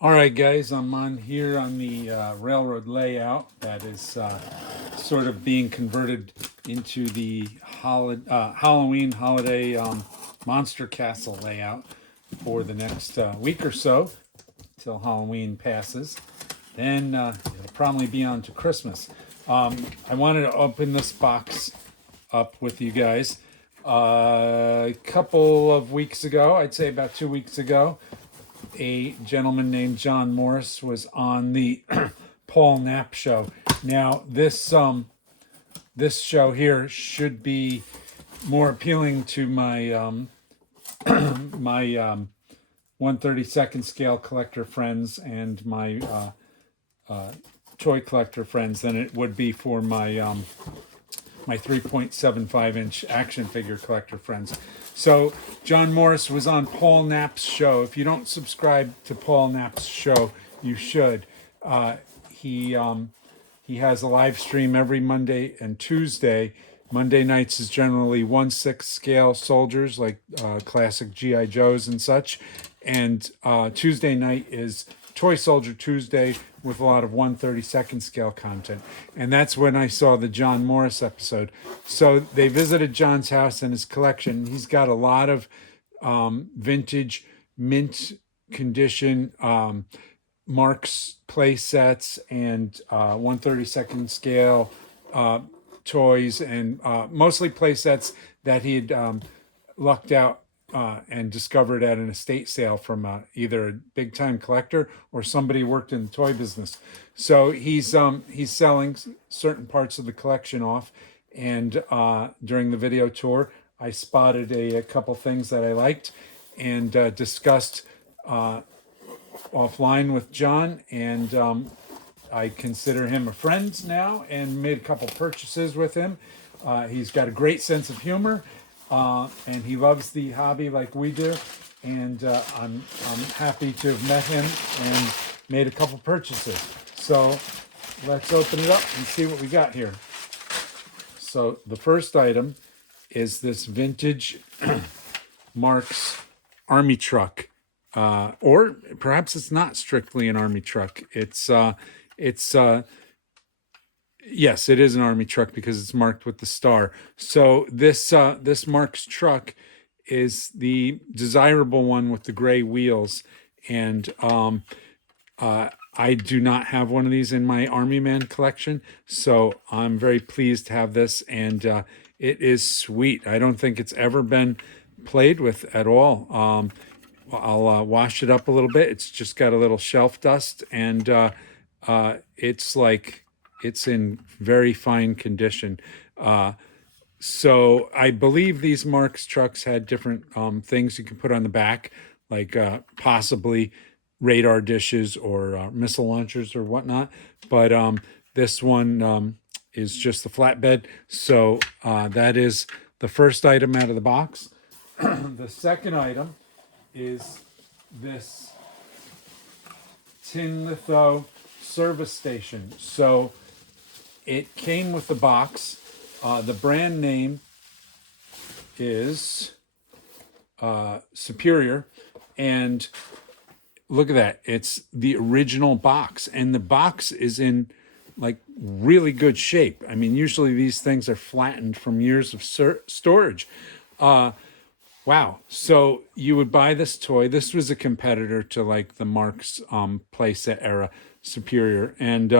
All right, guys, I'm on here on the railroad layout that is sort of being converted into the Halloween holiday Monster Castle layout for the next week or so till Halloween passes. Then it'll probably be on to Christmas. I wanted to open this box up with you guys. A couple of weeks ago, I'd say about 2 weeks ago, a gentleman named John Morris was on the Paul Knapp show. Now, this show here should be more appealing to my 1/32 scale collector friends and my toy collector friends than it would be for my 3.75-inch action figure collector friends. So John Morris was on Paul Knapp's show. If you don't subscribe to Paul Knapp's show, you should. He has a live stream every Monday and Tuesday. Monday nights is generally 1/6 scale soldiers, like classic GI Joes and such, and Tuesday night is Toy Soldier Tuesday with a lot of 1/32 scale content. And that's when I saw the John Morris episode. So they visited John's house and his collection. He's got a lot of vintage, mint condition Marx play sets and 1/32 scale toys, and mostly play sets that he'd lucked out and discovered at an estate sale from either a big time collector or somebody who worked in the toy business. So he's selling certain parts of the collection off, and during the video tour, I spotted a couple things that I liked and discussed offline with John, and I consider him a friend now and made a couple purchases with him. He's got a great sense of humor, and he loves the hobby like we do. And I'm happy to have met him and made a couple purchases. So let's open it up and see what we got here. So the first item is this vintage Marx army truck. Or perhaps it's not strictly an army truck. Yes, it is an army truck because it's marked with the star. So this Marx truck is the desirable one with the gray wheels, and I do not have one of these in my Army Man collection, so I'm very pleased to have this, and it is sweet. I don't think it's ever been played with at all. I'll wash it up a little bit. It's just got a little shelf dust, and it's in very fine condition. So I believe these Marx trucks had different things you can put on the back, like possibly radar dishes or missile launchers or whatnot. But this one is just the flatbed. So that is the first item out of the box. The second item is this tin-litho service station. So it came with the box. The brand name is Superior, and look at that. It's the original box, and the box is in like really good shape. I mean, usually these things are flattened from years of storage. Wow. So you would buy this toy. This was a competitor to like the Marx playset era Superior. And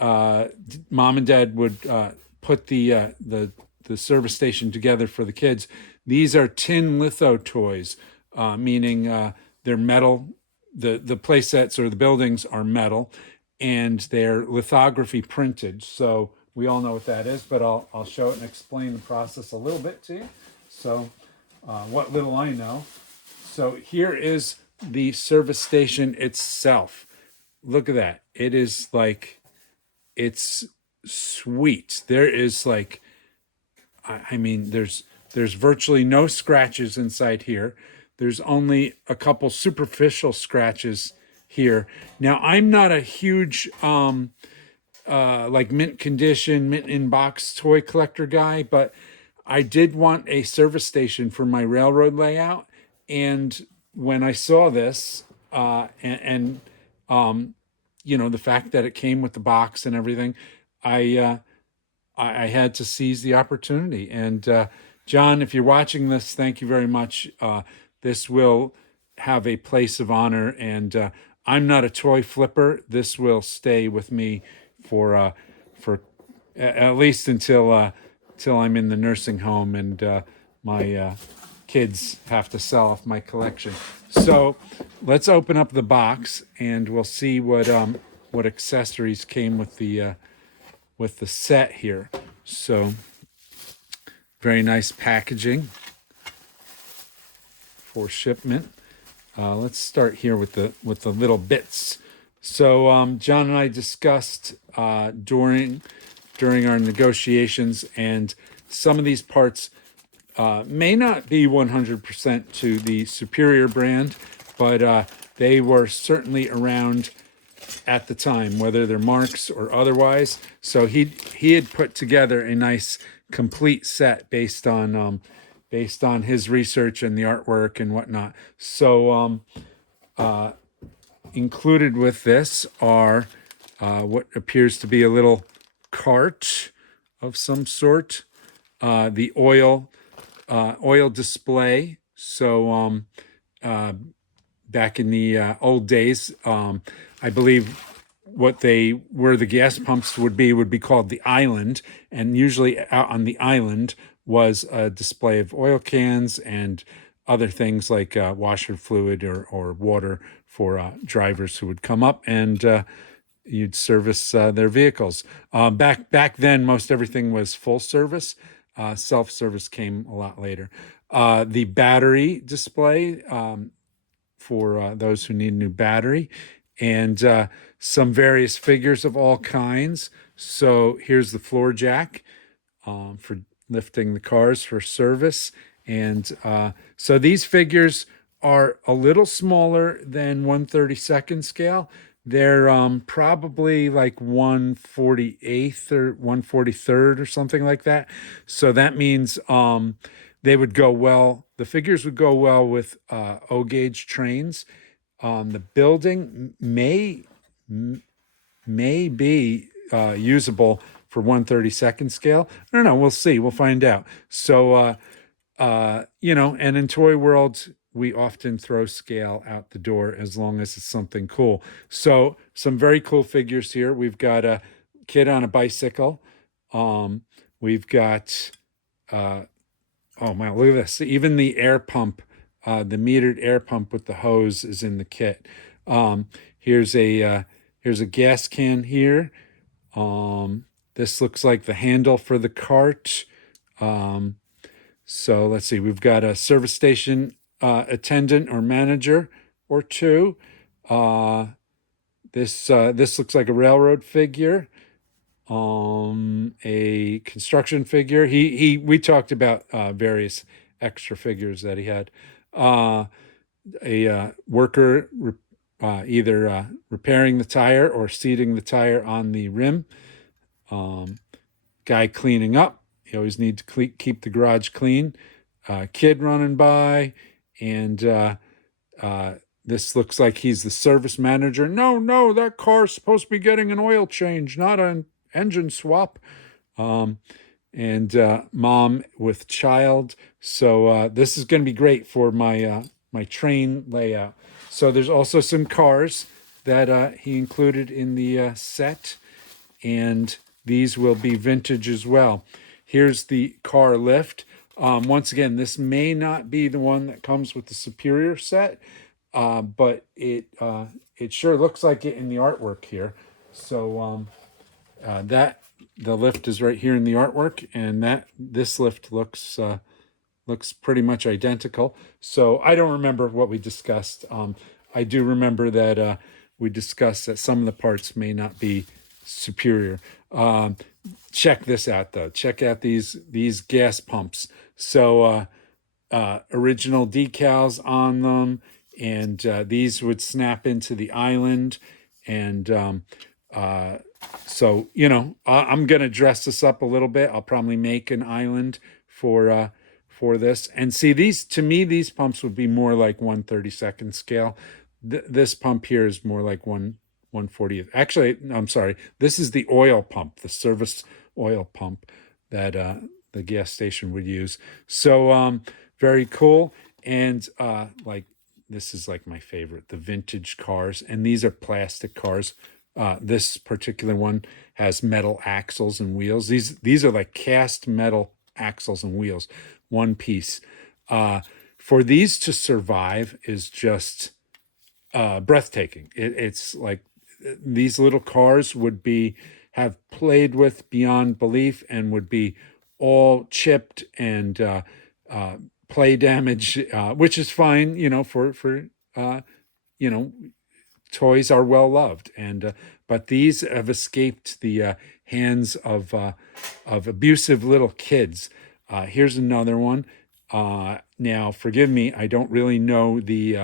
mom and dad would put the service station together for the kids. These are tin-litho toys, meaning they're metal. The playsets or the buildings are metal, and they're lithography printed. So we all know what that is, but I'll show it and explain the process a little bit to you. So what little I know. So here is the service station itself. Look at that. It is like, it's sweet. There is like, I mean, there's virtually no scratches inside here. There's only a couple superficial scratches here. Now, I'm not a huge like mint condition, mint in box toy collector guy, but I did want a service station for my railroad layout. And when I saw this, and you know, the fact that it came with the box and everything, I I had to seize the opportunity. And John, if you're watching this, thank you very much. This will have a place of honor, and I'm not a toy flipper. This will stay with me for at least until I'm in the nursing home and my kids have to sell off my collection. So let's open up the box and we'll see what accessories came with the set here. So very nice packaging for shipment. Let's start here with the little bits. So John and I discussed during our negotiations, and some of these parts may not be 100% to the Superior brand, but they were certainly around at the time, whether they're Marx or otherwise. So he had put together a nice complete set based on his research and the artwork and whatnot. So included with this are what appears to be a little cart of some sort, the oil display. So back in the old days, I believe what they where the gas pumps would be called the island, and usually out on the island was a display of oil cans and other things like washer fluid or water for drivers who would come up and you'd service their vehicles. Back then, most everything was full service. Self service came a lot later. The battery display for those who need a new battery, and some various figures of all kinds. So here's the floor jack for lifting the cars for service. And so these figures are a little smaller than 1/32nd scale. They're probably like 1/48th or 1/43rd or something like that. So that means they would go well. The figures would go well with O gauge trains. The building may be usable for 1/32nd scale. I don't know. We'll see. We'll find out. So, you know, and in Toy World, we often throw scale out the door as long as it's something cool. So, some very cool figures here. We've got a kid on a bicycle. We've got, oh my, look at this. Even the air pump, the metered air pump with the hose is in the kit. Here's a gas can here. This looks like the handle for the cart. So let's see, we've got a service station attendant or manager or two. This looks like a railroad figure. A construction figure. We talked about various extra figures that he had. A worker either repairing the tire or seating the tire on the rim. Guy cleaning up. You always need to keep the garage clean. Kid running by, and this looks like he's the service manager. No, that car's supposed to be getting an oil change, not an engine swap. And mom with child. So this is going to be great for my train layout. So there's also some cars that he included in the set, and these will be vintage as well. Here's the car lift. Once again, this may not be the one that comes with the Superior set, but it sure looks like it in the artwork here. So that the lift is right here in the artwork, and this lift looks pretty much identical. So I don't remember what we discussed. I do remember that we discussed that some of the parts may not be Superior. Check this out though. Check out these gas pumps. So original decals on them, and these would snap into the island, and so you know I'm gonna dress this up a little bit. I'll probably make an island for this, and see, these to me these pumps would be more like 1/32nd scale. This pump here is more like 1/40th. Actually, I'm sorry. This is the oil pump, the service oil pump that the gas station would use. So very cool. And like this is like my favorite, the vintage cars, and these are plastic cars. This particular one has metal axles and wheels. These are like cast metal axles and wheels, one piece. Uh, for these to survive is just breathtaking. It's like these little cars would be have played with beyond belief and would be all chipped and play damage, which is fine, for you know toys are well loved, and but these have escaped the hands of abusive little kids. Here's another one. Now, forgive me, I don't really know the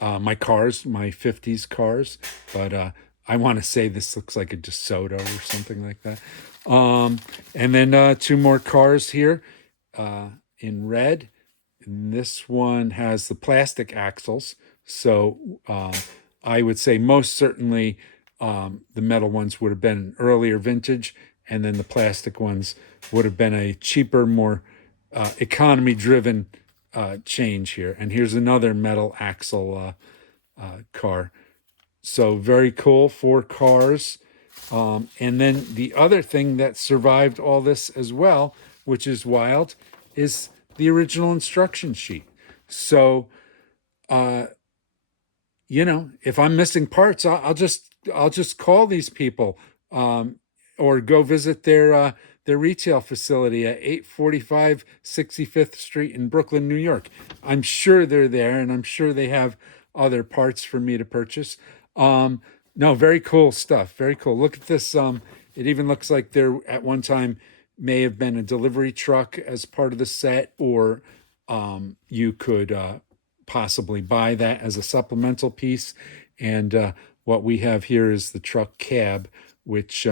my cars, my 50s cars, but I want to say this looks like a DeSoto or something like that. And then two more cars here in red. And this one has the plastic axles. So I would say most certainly the metal ones would have been an earlier vintage, and then the plastic ones would have been a cheaper, more economy driven change here. And here's another metal axle car. So very cool, four cars. And then the other thing that survived all this as well, which is wild, is the original instruction sheet. So, if I'm missing parts, I'll just call these people, or go visit their retail facility at 845 65th Street in Brooklyn, New York. I'm sure they're there, and I'm sure they have other parts for me to purchase. No, very cool stuff. Very cool. Look at this. It even looks like there at one time may have been a delivery truck as part of the set, or you could possibly buy that as a supplemental piece. And what we have here is the truck cab, which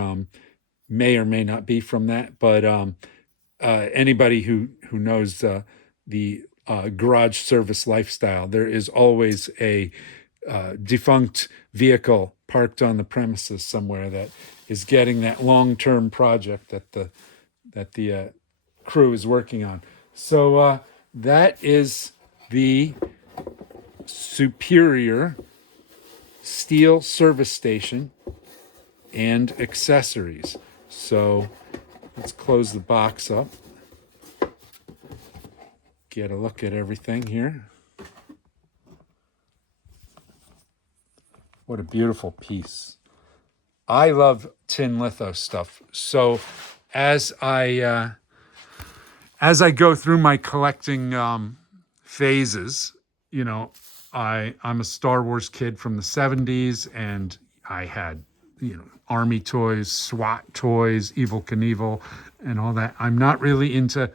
may or may not be from that. But anybody who knows the garage service lifestyle, there is always a defunct vehicle parked on the premises somewhere that is getting that long-term project that the crew is working on. So that is the Superior Steel Service Station and accessories. So let's close the box up, get a look at everything here. What a beautiful piece. I love tin-litho stuff. So as I go through my collecting phases, I'm a Star Wars kid from the 70s, and I had, Army toys, SWAT toys, Evel Knievel, and all that. I'm not really into,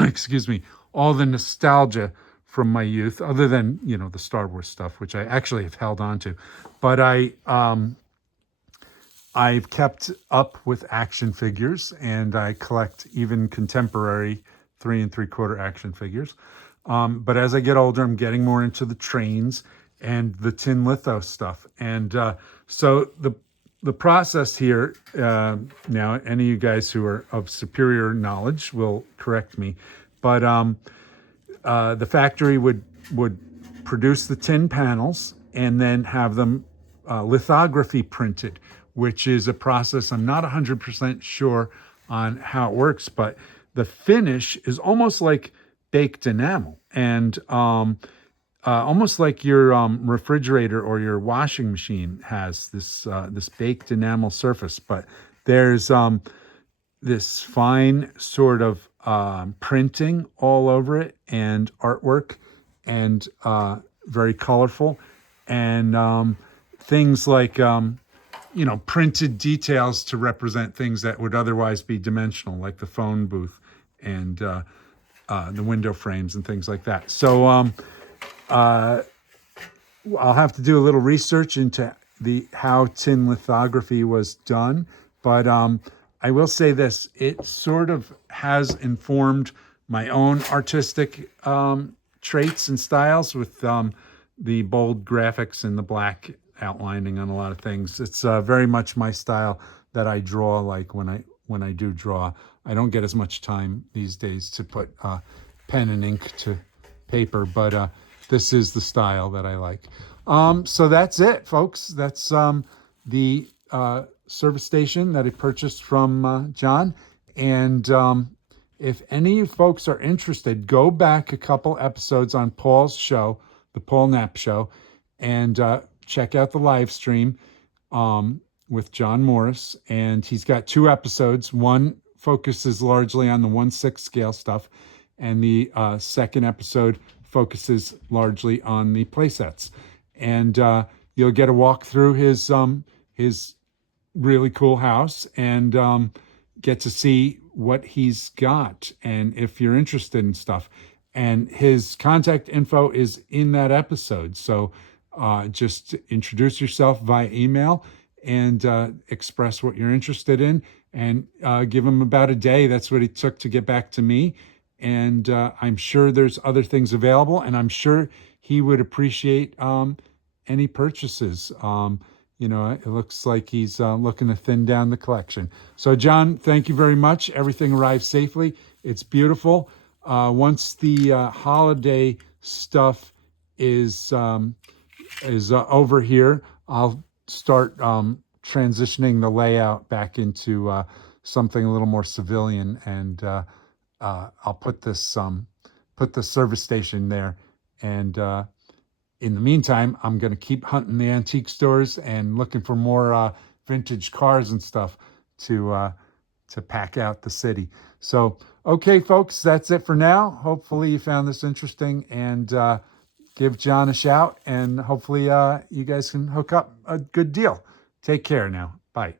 excuse me, all the nostalgia from my youth, other than, the Star Wars stuff, which I actually have held on to. But I've kept up with action figures, and I collect even contemporary 3 3/4 action figures. But as I get older, I'm getting more into the trains and the tin-litho stuff. And so the process here, now any of you guys who are of superior knowledge will correct me, but the factory would produce the tin panels and then have them lithography printed, which is a process I'm not 100% sure on how it works, but the finish is almost like baked enamel, and almost like your refrigerator or your washing machine has this baked enamel surface, but there's this fine sort of printing all over it, and artwork, and very colorful, and things like printed details to represent things that would otherwise be dimensional, like the phone booth and the window frames and things like that. So I'll have to do a little research into how tin lithography was done, but I will say this: it sort of has informed my own artistic traits and styles, with the bold graphics and the black outlining on a lot of things. It's very much my style that I draw. Like when I do draw, I don't get as much time these days to put pen and ink to paper, but this is the style that I like. So that's it, folks. That's the service station that I purchased from John. And if any of you folks are interested, go back a couple episodes on Paul's show, the Paul Knapp Show, and check out the live stream with John Morris. And he's got 2 episodes. One focuses largely on the 1/6 scale stuff, and the second episode focuses largely on the playsets. And you'll get a walk through his really cool house and get to see what he's got, and if you're interested in stuff. And his contact info is in that episode. So just introduce yourself via email and express what you're interested in, and give him about a day. That's what it took to get back to me. And I'm sure there's other things available, and I'm sure he would appreciate any purchases. It looks like he's looking to thin down the collection. So, John, thank you very much. Everything arrived safely. It's beautiful. Once the holiday stuff is over here, I'll start transitioning the layout back into something a little more civilian, and I'll put the service station there. And in the meantime, I'm going to keep hunting the antique stores and looking for more vintage cars and stuff to pack out the city. So, okay, folks, that's it for now. Hopefully you found this interesting, and give John a shout, and hopefully you guys can hook up a good deal. Take care now. Bye.